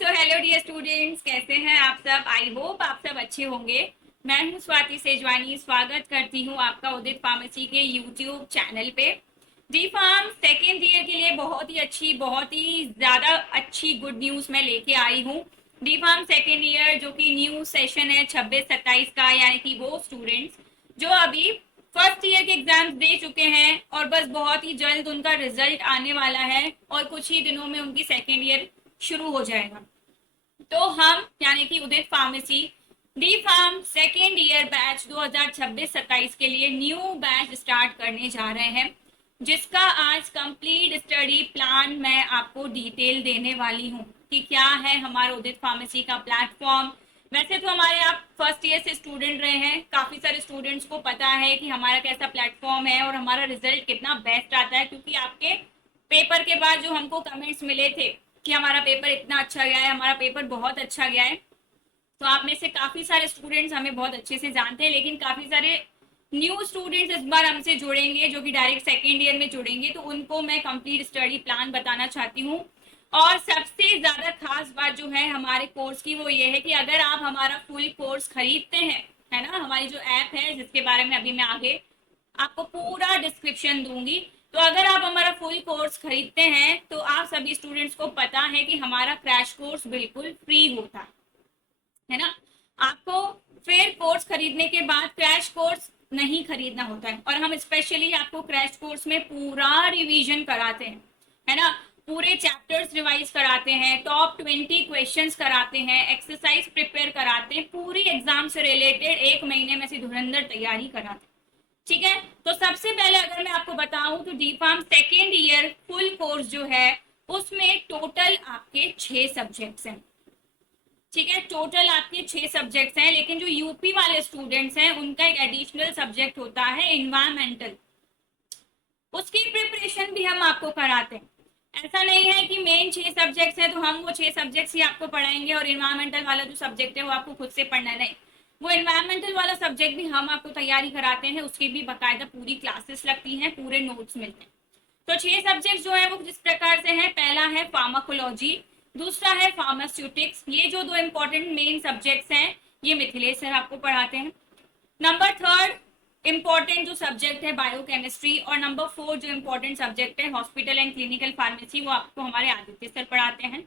So hello dear students, कैसे हैं आप सब। आई होप आप सब अच्छे होंगे। मैं हूं स्वाति सेजवानी, स्वागत करती हूं आपका उदित फार्मेसी के यूट्यूब चैनल पे। डी फार्म सेकेंड ईयर के लिए बहुत ही ज़्यादा अच्छी गुड न्यूज़ मैं लेके आई हूँ। डी फार्म सेकेंड ईयर जो कि न्यू सेशन है 26-27 का, यानी कि वो स्टूडेंट्स जो अभी फर्स्ट ईयर के एग्जाम्स दे चुके हैं और बस बहुत ही जल्द उनका रिजल्ट आने वाला है और कुछ ही दिनों में उनकी सेकेंड ईयर शुरू हो जाएगा। तो हम यानी कि Udit pharmacy D farm second year batch 2026-27 के लिए न्यू बैच स्टार्ट करने जा रहे हैं, जिसका आज कंप्लीट स्टडी प्लान मैं आपको डिटेल देने वाली हूँ कि क्या है हमारा उदित फार्मेसी का प्लेटफॉर्म। वैसे तो हमारे आप फर्स्ट ईयर से स्टूडेंट रहे हैं, काफ़ी सारे स्टूडेंट्स को पता है कि हमारा कैसा प्लेटफॉर्म है और हमारा रिजल्ट कितना बेस्ट आता है, क्योंकि आपके पेपर के बाद जो हमको कमेंट्स मिले थे कि हमारा पेपर इतना अच्छा गया है, हमारा पेपर बहुत अच्छा गया है, तो आप में से काफ़ी सारे स्टूडेंट्स हमें बहुत अच्छे से जानते हैं। लेकिन काफ़ी सारे न्यू स्टूडेंट्स इस बार हमसे जुड़ेंगे जो कि डायरेक्ट सेकेंड ईयर में जुड़ेंगे, तो उनको मैं कंप्लीट स्टडी प्लान बताना चाहती हूँ। और सबसे ज़्यादा खास बात जो है हमारे कोर्स की वो ये है कि अगर आप हमारा फुल कोर्स खरीदते हैं, है ना, हमारी जो ऐप है जिसके बारे में अभी मैं आगे आपको पूरा डिस्क्रिप्शन दूंगी, तो अगर आप हमारा फुल कोर्स खरीदते हैं तो आप सभी स्टूडेंट्स को पता है कि हमारा क्रैश कोर्स बिल्कुल फ्री होता है ना। आपको फिर कोर्स खरीदने के बाद क्रैश कोर्स नहीं खरीदना होता है, और हम स्पेशली आपको क्रैश कोर्स में पूरा रिवीजन कराते हैं, है ना। पूरे चैप्टर्स रिवाइज कराते हैं, टॉप 20 क्वेश्चंस कराते हैं, एक्सरसाइज प्रिपेयर कराते हैं, पूरी एग्जाम से रिलेटेड एक महीने में से धुरंधर तैयारी कराते हैं। ठीक है, तो सबसे पहले अगर मैं आपको बताऊं तो D farm second year full course जो है उसमें टोटल आपके 6 सब्जेक्ट्स हैं। ठीक है, टोटल आपके 6 सब्जेक्ट्स हैं, लेकिन जो यूपी वाले स्टूडेंट्स हैं उनका एक एडिशनल सब्जेक्ट होता है इन्वायरमेंटल, उसकी प्रिपरेशन भी हम आपको कराते हैं। ऐसा नहीं है कि मेन 6 सब्जेक्ट्स हैं तो हम वो 6 सब्जेक्ट्स ही आपको पढ़ाएंगे और इन्वायरमेंटल वाला जो सब्जेक्ट है वो आपको खुद से पढ़ना है, नहीं। वो इन्वायरमेंटल वाला सब्जेक्ट भी हम आपको तैयारी कराते हैं, उसकी भी बाकायदा पूरी क्लासेस लगती हैं, पूरे नोट्स मिलते हैं। तो 6 सब्जेक्ट जो है वो किस प्रकार से है, पहला है फार्माकोलॉजी, दूसरा है फार्मास्यूटिक्स। ये जो दो इंपॉर्टेंट मेन सब्जेक्ट्स हैं ये मिथिलेश सर आपको पढ़ाते हैं। नंबर थर्ड इम्पॉर्टेंट जो सब्जेक्ट है बायोकेमिस्ट्री, और नंबर फोर जो इम्पोर्टेंट सब्जेक्ट है हॉस्पिटल एंड क्लिनिकल फार्मेसी, वो आपको हमारे आदित्य सर पढ़ाते हैं।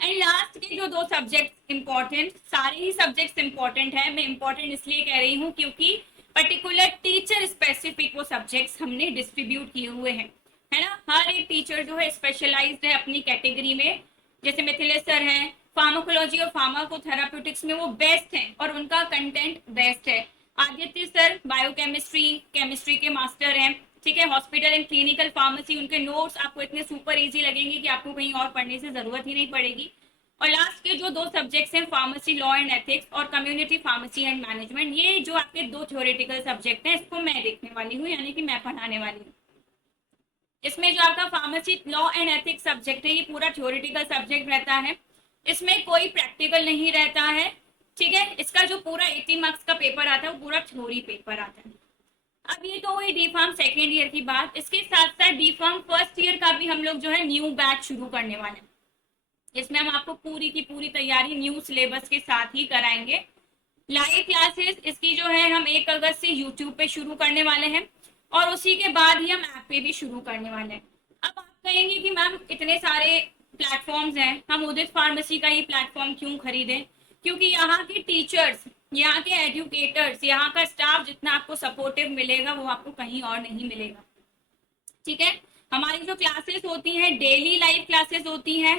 एंड लास्ट के जो दो सब्जेक्ट इम्पॉर्टेंट, सारे ही सब्जेक्ट्स इम्पॉर्टेंट है, मैं इम्पॉर्टेंट इसलिए कह रही हूँ क्योंकि पर्टिकुलर टीचर स्पेसिफिक वो सब्जेक्ट्स हमने डिस्ट्रीब्यूट किए हुए हैं, है ना। हर एक टीचर जो है स्पेशलाइज्ड है अपनी कैटेगरी में। जैसे मिथिलेश सर हैं, फार्माकोलॉजी और फार्माकोथेराप्यूटिक्स में वो बेस्ट हैं और उनका कंटेंट बेस्ट है। आदित्य सर बायोकेमिस्ट्री केमिस्ट्री के मास्टर हैं। ठीक है, हॉस्पिटल एंड क्लिनिकल फार्मेसी, उनके नोट्स आपको इतने सुपर इजी लगेंगे कि आपको कहीं और पढ़ने से जरूरत ही नहीं पड़ेगी। और लास्ट के जो दो सब्जेक्ट्स हैं फार्मेसी लॉ एंड एथिक्स और कम्युनिटी फार्मेसी एंड मैनेजमेंट, ये जो आपके दो थ्योरेटिकल सब्जेक्ट हैं इसको मैं देखने वाली हूँ, यानी कि मैं पढ़ाने वाली हूँ। इसमें जो आपका pharmacy law and ethics subject है ये पूरा थ्योरेटिकल सब्जेक्ट रहता है, इसमें कोई प्रैक्टिकल नहीं रहता है। ठीक है, इसका जो पूरा 80 मार्क्स का पेपर आता है वो पूरा थ्योरी पेपर आता है। अब ये तो हुई डी फार्म सेकेंड ईयर की बात, इसके साथ साथ डी फार्म फर्स्ट ईयर का भी हम लोग जो है न्यू बैच शुरू करने वाले हैं। इसमें हम आपको पूरी की पूरी तैयारी न्यू सिलेबस के साथ ही कराएंगे। लाइव क्लासेस इसकी जो है हम 1 अगस्त से यूट्यूब पे शुरू करने वाले हैं और उसी के बाद ही हम ऐप पे भी शुरू करने वाले हैं। अब आप कहेंगे कि मैम इतने सारे प्लेटफॉर्म्स हैं, हम उदित फार्मेसी का ही प्लेटफॉर्म क्यों खरीदें, क्योंकि यहाँ के टीचर्स, यहाँ के एजुकेटर्स, यहाँ का स्टाफ जितना आपको सपोर्टिव मिलेगा वो आपको कहीं और नहीं मिलेगा। ठीक है, हमारी जो क्लासेस होती हैं डेली लाइव क्लासेस होती हैं,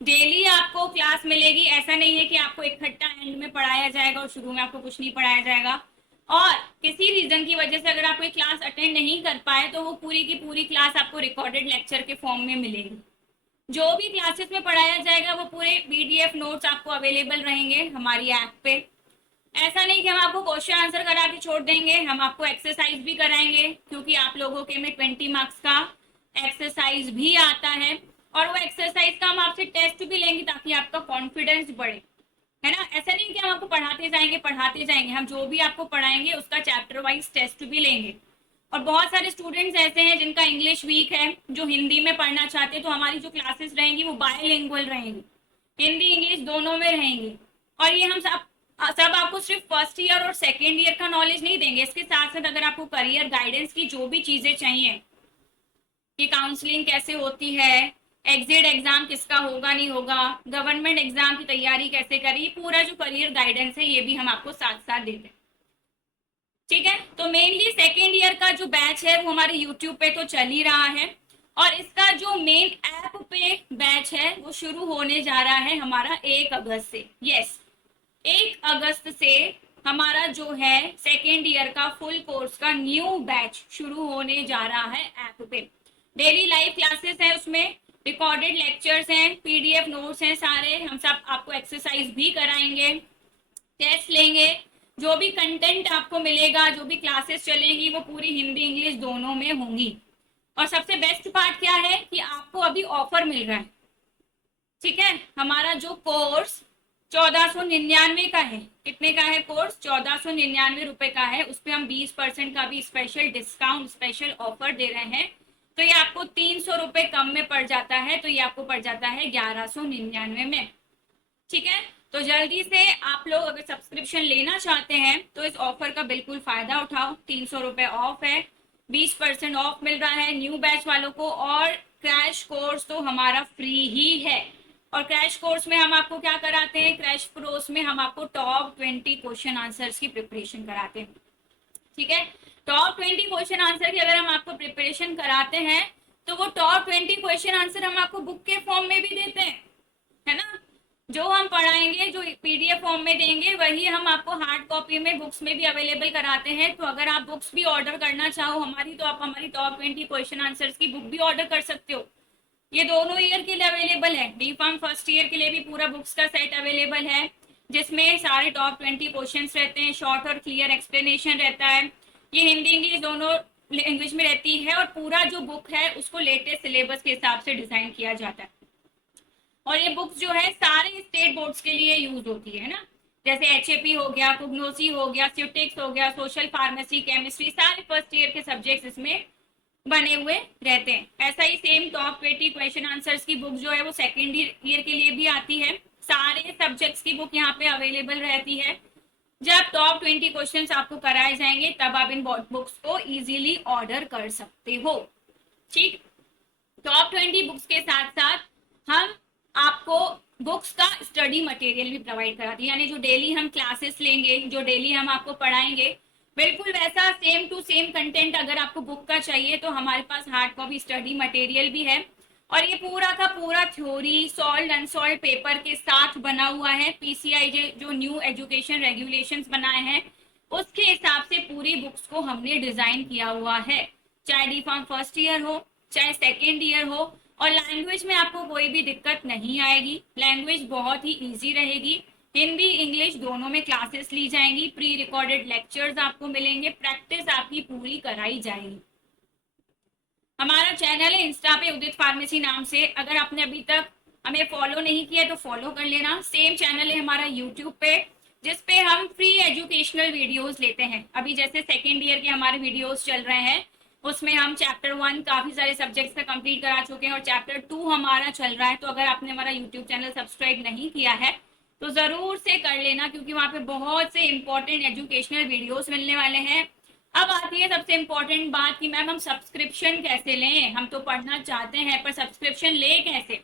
डेली आपको क्लास मिलेगी। ऐसा नहीं है कि आपको इकट्ठा एंड में पढ़ाया जाएगा और शुरू में आपको कुछ नहीं पढ़ाया जाएगा, और किसी रीजन की वजह से अगर आप कोई क्लास अटेंड नहीं कर पाए तो वो पूरी की पूरी क्लास आपको रिकॉर्डेड लेक्चर के फॉर्म में मिलेगी। जो भी क्लासेस में पढ़ाया जाएगा वो पूरे पीडीएफ नोट्स आपको अवेलेबल रहेंगे हमारी ऐप पे। ऐसा नहीं कि हम आपको क्वेश्चन आंसर करा के छोड़ देंगे, हम आपको एक्सरसाइज भी कराएंगे, क्योंकि आप लोगों के में 20 मार्क्स का एक्सरसाइज भी आता है, और वो एक्सरसाइज का हम आपसे टेस्ट भी लेंगे ताकि आपका कॉन्फिडेंस बढ़े, है ना। ऐसा नहीं कि हम आपको पढ़ाते जाएंगे, हम जो भी आपको पढ़ाएंगे उसका चैप्टर वाइज टेस्ट भी लेंगे। और बहुत सारे स्टूडेंट्स ऐसे हैं जिनका इंग्लिश वीक है, जो हिंदी में पढ़ना चाहते हैं, तो हमारी जो क्लासेस रहेंगी वो बायलिंगुअल रहेंगी। हिंदी इंग्लिश दोनों में रहेंगी। और ये हम सब आपको सिर्फ फर्स्ट ईयर और सेकेंड ईयर का नॉलेज नहीं देंगे, इसके साथ साथ अगर आपको करियर गाइडेंस की जो भी चीजें चाहिए कि काउंसलिंग कैसे होती है, एग्जिट एग्जाम किसका होगा नहीं होगा, गवर्नमेंट एग्जाम की तैयारी कैसे करें, पूरा जो करियर गाइडेंस है ये भी हम आपको साथ साथ देते हैं। ठीक है, तो मेनली सेकेंड ईयर का जो बैच है वो हमारे यूट्यूब पे तो चल ही रहा है, और इसका जो मेन ऐप पे बैच है वो शुरू होने जा रहा है हमारा 1 अगस्त से। यस, 1 अगस्त से हमारा जो है सेकेंड ईयर का फुल कोर्स का न्यू बैच शुरू होने जा रहा है ऐप पे। डेली लाइव क्लासेस हैं, उसमें रिकॉर्डेड लेक्चर्स हैं, पीडीएफ नोट्स हैं, सारे हम सब आपको एक्सरसाइज भी कराएंगे, टेस्ट लेंगे, जो भी कंटेंट आपको मिलेगा, जो भी क्लासेस चलेगी वो पूरी हिंदी इंग्लिश दोनों में होंगी। और सबसे बेस्ट पार्ट क्या है कि आपको अभी ऑफर मिल रहा है। ठीक है, हमारा जो कोर्स 1499 का है, कितने का है कोर्स, 1499 रुपए का है, उस पर हम 20% का भी स्पेशल डिस्काउंट, स्पेशल ऑफर दे रहे हैं। तो ये आपको 300 रुपए कम में पड़ जाता है, तो ये आपको पड़ जाता है 1199 में। ठीक है, तो जल्दी से आप लोग अगर सब्सक्रिप्शन लेना चाहते हैं तो इस ऑफर का बिल्कुल फायदा उठाओ। 300 रुपए ऑफ है, 20% ऑफ मिल रहा है न्यू बैच वालों को, और क्रैश कोर्स तो हमारा फ्री ही है। और क्रैश कोर्स में हम आपको क्या कराते हैं, क्रैश कोर्स में हम आपको टॉप 20 क्वेश्चन आंसर्स की प्रिपरेशन कराते हैं। ठीक है, टॉप 20 क्वेश्चन आंसर की अगर हम आपको प्रिपरेशन कराते हैं तो वो टॉप 20 क्वेश्चन आंसर हम आपको बुक के फॉर्म में भी देते हैं, है ना। जो हम पढ़ाएंगे, जो पीडीएफ फॉर्म में देंगे, वही हम आपको हार्ड कॉपी में बुक्स में भी अवेलेबल कराते हैं। तो अगर आप बुक्स भी ऑर्डर करना चाहो हमारी, तो आप हमारी टॉप 20 क्वेश्चन आंसर्स की बुक भी ऑर्डर कर सकते हो। ये दोनों ईयर के लिए अवेलेबल है, डी फार्म फर्स्ट ईयर के लिए भी पूरा बुक्स का सेट अवेलेबल है, जिसमें सारे टॉप 20 क्वेश्चन रहते हैं, शॉर्ट और क्लियर एक्सप्लेनेशन रहता है। ये हिंदी इंग्लिश दोनों लैंग्वेज में रहती है, और पूरा जो बुक है उसको लेटेस्ट सिलेबस के हिसाब से डिजाइन किया जाता है। और ये बुक्स जो है सारे स्टेट बोर्ड्स के लिए यूज होती है ना, जैसे एचएपी हो गया, कुग्नोसी हो गया, स्यूटिक्स हो गया, सोशल फार्मेसी, केमिस्ट्री, सारे फर्स्ट ईयर के सब्जेक्ट्स इसमें बने हुए रहते हैं। ऐसा ही सेम टॉप 20 क्वेश्चन आंसर्स की बुक जो है वो सेकेंड ईयर के लिए भी आती है। सारे सब्जेक्ट्स की बुक यहाँ पे अवेलेबल रहती है। जब टॉप 20 क्वेश्चंस आपको कराए जाएंगे तब आप इन बुक्स को इजीली ऑर्डर कर सकते हो। ठीक, टॉप 20 बुक्स के साथ साथ हम आपको बुक्स का स्टडी मटेरियल भी प्रोवाइड कराते हैं, यानी जो डेली हम क्लासेस लेंगे, जो डेली हम आपको पढ़ाएंगे, बिल्कुल वैसा सेम टू सेम कंटेंट अगर आपको बुक का चाहिए तो हमारे पास हार्ड कॉपी स्टडी मटेरियल भी है। और ये पूरा का पूरा थ्योरी, सॉल्व अनसॉल्व पेपर के साथ बना हुआ है। पीसीआई जो न्यू एजुकेशन रेगुलेशंस बनाए हैं उसके हिसाब से पूरी बुक्स को हमने डिजाइन किया हुआ है, चाहे डी फार्म फर्स्ट ईयर हो चाहे सेकेंड ईयर हो। और लैंग्वेज में आपको कोई भी दिक्कत नहीं आएगी, लैंग्वेज बहुत ही इजी रहेगी। हिंदी इंग्लिश दोनों में क्लासेस ली जाएंगी, प्री रिकॉर्डेड लेक्चर्स आपको मिलेंगे, प्रैक्टिस आपकी पूरी कराई जाएगी। हमारा चैनल है इंस्टा पे उदित फार्मेसी नाम से, अगर आपने अभी तक हमें फॉलो नहीं किया तो फॉलो कर लेना। सेम चैनल है हमारा यूट्यूब पे, जिसपे हम फ्री एजुकेशनल वीडियोस लेते हैं। अभी जैसे सेकेंड ईयर के हमारे वीडियोस चल रहे हैं, उसमें हम चैप्टर 1 काफी सारे सब्जेक्ट्स का कंप्लीट करा चुके हैं, और चैप्टर 2 हमारा चल रहा है। तो अगर आपने हमारा यूट्यूब चैनल सब्सक्राइब नहीं किया है तो जरूर से कर लेना, क्योंकि वहाँ पे बहुत से इंपॉर्टेंट एजुकेशनल वीडियोस मिलने वाले हैं। अब आती है सबसे इम्पोर्टेंट बात कि मैम हम सब्सक्रिप्शन कैसे लें, हम तो पढ़ना चाहते हैं पर सब्सक्रिप्शन ले कैसे।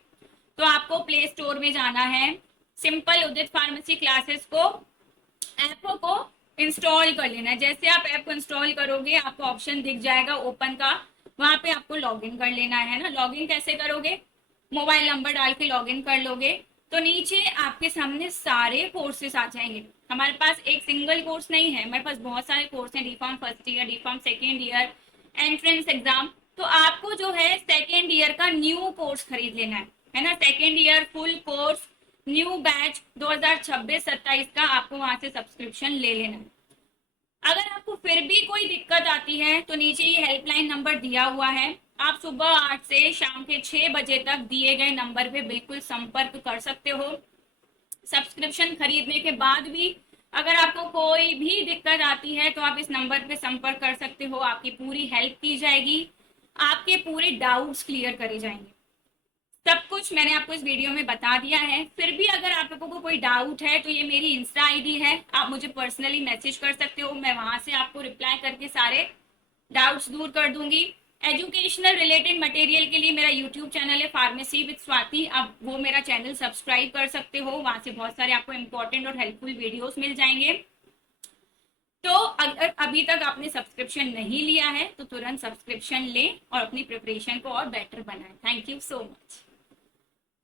तो आपको प्ले स्टोर में जाना है, सिंपल उदित फार्मेसी क्लासेस को ऐप को इंस्टॉल कर लेना है। जैसे आप ऐप को इंस्टॉल करोगे आपको ऑप्शन दिख जाएगा ओपन का, वहां पे आपको लॉगिन कर लेना है ना। लॉगिन कैसे करोगे, मोबाइल नंबर डाल के लॉगिन कर लोगे तो नीचे आपके सामने सारे कोर्सेस आ जाएंगे। हमारे पास एक सिंगल कोर्स नहीं है, हमारे पास बहुत सारे कोर्स हैं, D Pharm first year, D farm second year, entrance exam. तो आपको जो है सेकेंड ईयर का न्यू कोर्स खरीद लेना है ना, second year full course new batch 2026-27 का आपको वहां से सब्सक्रिप्शन ले लेना है। अगर आपको फिर भी कोई दिक्कत आती है तो नीचे ये हेल्पलाइन नंबर दिया हुआ है, आप सुबह 8 से शाम के 6 बजे तक दिए गए नंबर पे बिल्कुल संपर्क कर सकते हो। सब्सक्रिप्शन खरीदने के बाद भी अगर आपको कोई भी दिक्कत आती है तो आप इस नंबर पे संपर्क कर सकते हो, आपकी पूरी हेल्प की जाएगी, आपके पूरे डाउट्स क्लियर करे जाएंगे। सब कुछ मैंने आपको इस वीडियो में बता दिया है। फिर भी अगर आप लोगों को कोई डाउट है तो ये मेरी इंस्टा आईडी है, आप मुझे पर्सनली मैसेज कर सकते हो, मैं वहां से आपको रिप्लाई करके सारे डाउट्स दूर कर दूंगी। एजुकेशनल रिलेटेड मटेरियल के लिए मेरा यूट्यूब चैनल है फार्मेसी विद स्वाति, आप वो मेरा चैनल सब्सक्राइब कर सकते हो, वहां से बहुत सारे आपको इंपॉर्टेंट और हेल्पफुल वीडियोस मिल जाएंगे। तो अगर अभी तक आपने सब्सक्रिप्शन नहीं लिया है तो तुरंत सब्सक्रिप्शन लें और अपनी प्रिपरेशन को और बेटर बनाएं। Thank you so much.